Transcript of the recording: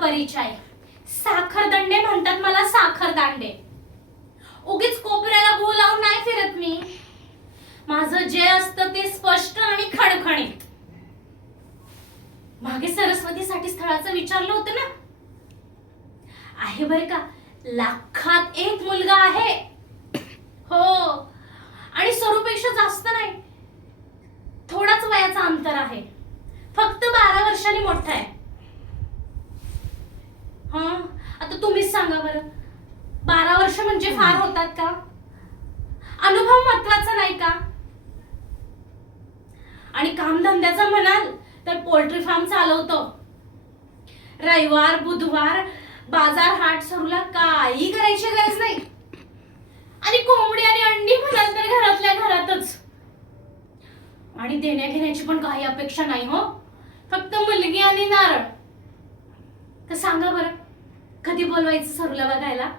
परिचय. साखरदंडे म्हणतात मला, साखरदांडे. उगीच कोपऱ्याला गू लावून नाही फिरत मी. माझं जे असतं ते स्पष्ट आणि खणखणीत. मागे सरस्वतीसाठी स्थळाचं विचारलं होतं ना. आहे बरं का, लाखात एक मुलगा आहे. हो, आणि सरूपेक्षा जास्त नाही, थोडाच वयाचा अंतर आहे. फक्त 12 वर्षांनी मोठा आहे. हा, आता तुम्हीच सांगा बरं, 12 वर्ष म्हणजे फार होतात का? अनुभव महत्वाचा नाही का? आणि कामधंद्याचा म्हणाल तर पोल्ट्री फार्म चालवतो. रविवार बुधवार बाजार हाट सरूला काही करायची गरज नाही. आणि कोंबडी आणि अंडी म्हणाल तर घरातल्या घरातच. आणि देण्या घेण्याची पण काही अपेक्षा नाही हो, फक्त मुलगी आणि नारळ. तर सांगा बरं, कधी बोलवायचं सरूला बघायला?